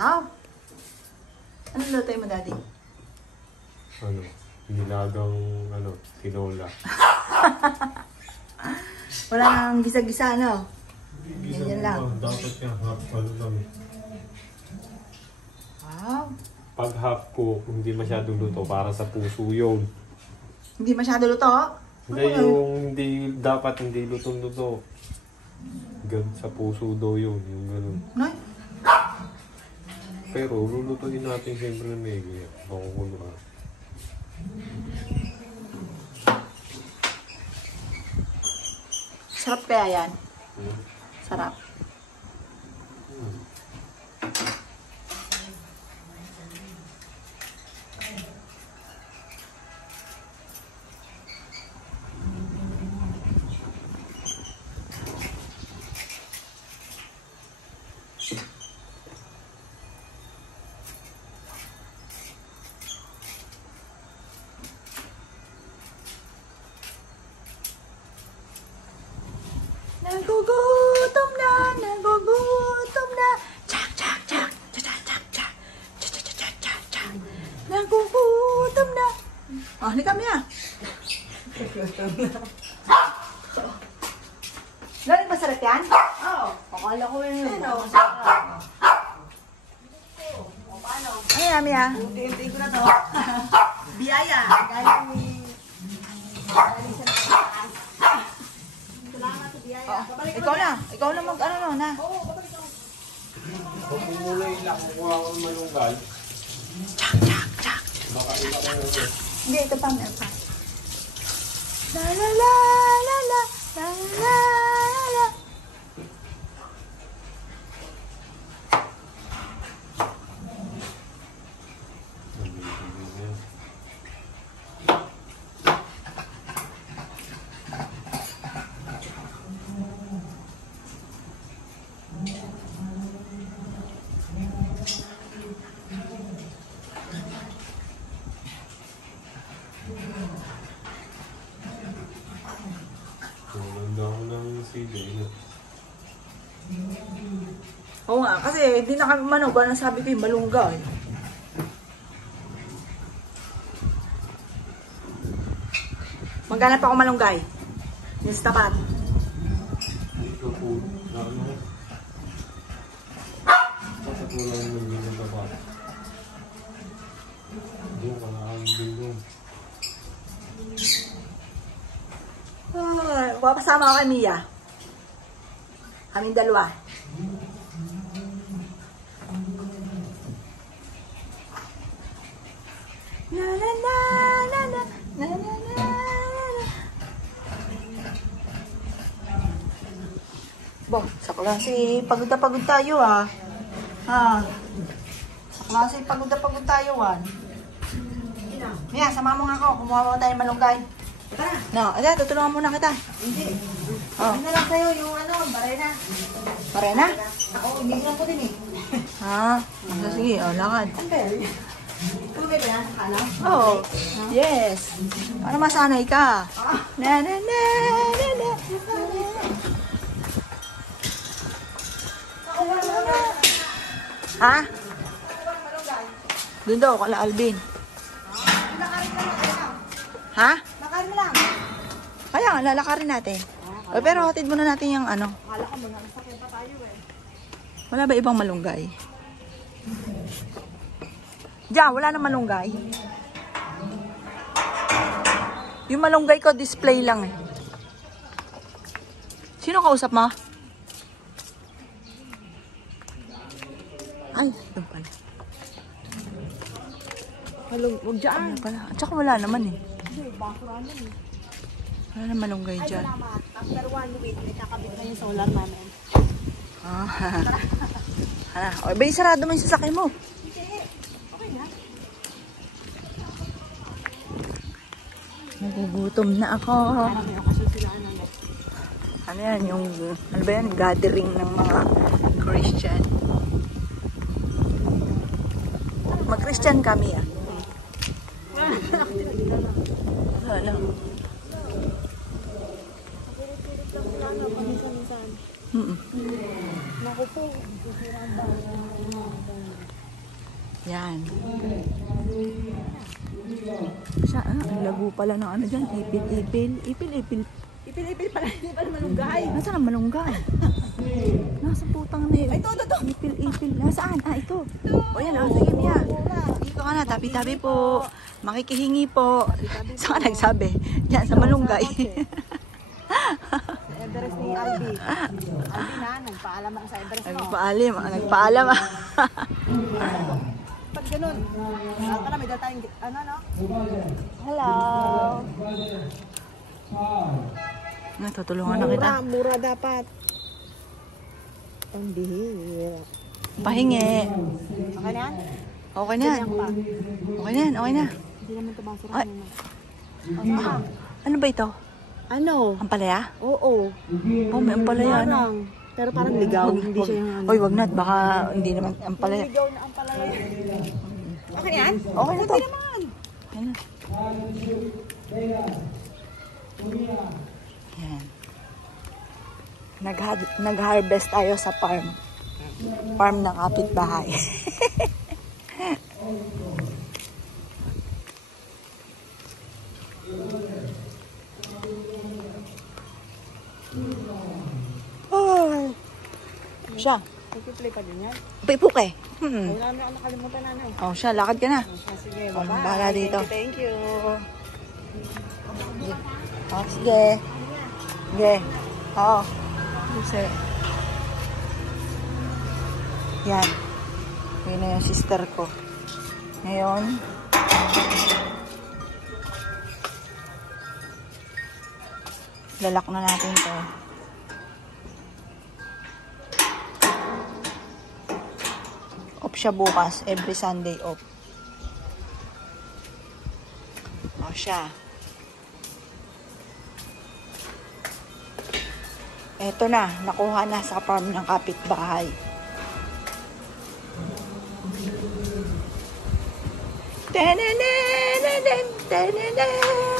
Wow! Anong luto mo, Daddy? Ano? Nilagang, tinola. Wala nang gisa-gisa, no? Ganyan lang. Dapat yan, half lang. Wow! Pag half cook, hindi masyadong luto para sa puso yun. Hindi masyado luto? Hindi yung dapat hindi lutong-luto. Sa puso daw yun, yung gano'n. Nay? Pero lulutuin natin siyempre na may makukulo ka. Sarap kaya yan? Sarap. Nagugutom na, nagugutom na. Chak, chak, chak, chak, chak, chak, chak, chak, chak, chak, chak, chak. Nagugutom na. Oh, halika Mia. Galing masarap yan? Oo. Akala ko yun. Ano? Ano yan, Mia? Unti-unti ko na to. Biyaya. Galing salamat sa biyaya. Babalik ko Ikaw na mag-ano no, na. Oo, babalik ako. Kung pumulay lang, kukuha ko ng malunggal. Chak, chak, chak. Baka ilang ko na. Hindi, ito pa, meron pa. La la la la la la la la. Tulanda ko ng CJ. Oo nga, kasi hindi na kami manog. Ano sabi ko yung malunggay. Maghanap ako malunggay. Yung sa tapat. Dito po, Pasatulan mo yung mga baba. Doon ka na ang bilong. Ay, papasama ako kay Mia. Kaming dalawa. Na na na na na na na na na. Bo, sa klase pagod na pagod tayo ah. Ha. Sa klase pagod na pagod tayo ah. Mia, sama mo nga ako. Kumuha mo tayo malunggay. Tara. No, ada, tutulungan muna kita. Hindi. Oh. Ano lang sa'yo yung barena. Marena? Ako, hindi ko din eh. Ha? Sige, oh, lakad. Amber. Tubig ba yan? Akala? Oh, yes. Para masanay ka. Na na na na na. Ha? Doon daw, kala Alvin. Ha? Makain mo lang. Kaya nga, lalakarin natin. O, pero hatid muna natin yung ano. Akala ko mga nasakyan pa tayo eh. Wala ba ibang malunggay? Diyan, wala na malunggay. Yung malunggay ko, display lang eh. Sino kausap mo? Ay, doon pala. Huwag dyan. At saka wala naman eh. Hindi, bakura naman eh. Wala na malunggay Ay, dyan. salamat. After 1 week, may kakabit na yung solar namin. Ah. O, ba sarado mo yung sasakyan mo? Hindi. Okay na. Nagugutom na ako. Parang yung kasusilaan ng Ano yan, yung, ano ba yan, gathering ng mga Christian. Mag-Christian kami ah. Ano? paminsan-minsan. Mm-mm. Naku po. Yan. Siya, ang lago pala ng ano dyan. Ipil-ipil. Ipil-ipil. Ipil-ipil pala, hindi pala malunggay. Nasaan ang malunggay? Nasa putang na yun. Ay, ito. Ipil-ipil. Nasaan? Ah, ito. O yan, sige, Mia. Dito ka na, tabi-tabi po. Makikihingi po. Saan ka nagsabi? Yan, sa malunggay. Everest ni Albi. Albi na, nagpaalam ako sa Everest mo. Nagpaalam. Pag ganun, saan ka na, may dala tayong, ano, no? Hello. Natutulungan na kita. Mura dapat. Ang bihira. Pahingi. Okay na yan? Okay na yan. Ganyan pa. Okay na yan, okay na. Hindi naman ito basura. Ay. Ano ba ito? Ano? Ampalaya? Oo. Oh, may ampalaya na. Parang, pero parang ligaw. Hindi siya yung ano. Hoy, wag na. Baka hindi naman ampalaya. Ligaw na ang palaya. Okay yan? Okay na to. Buti naman. Okay na. Yan. Nag-harvest tayo sa farm. Farm ng kapitbahay. Ay. Siya. Nag-play pa din yan. Pipuk eh. Ay, namin ako nakalimutan na. Oh, siya. Lakad ka na. Sige, Oh, bye-bye. bahala dito. Thank you. Oh, sige. Sige. Oo. Sige. Yan. Yun na yung sister ko. Ngayon, lalak na natin to. Off siya bukas. Every Sunday off. O siya. Eto na, nakuha na sa farm ng kapitbahay. Tenenen, tenenen, tenenen.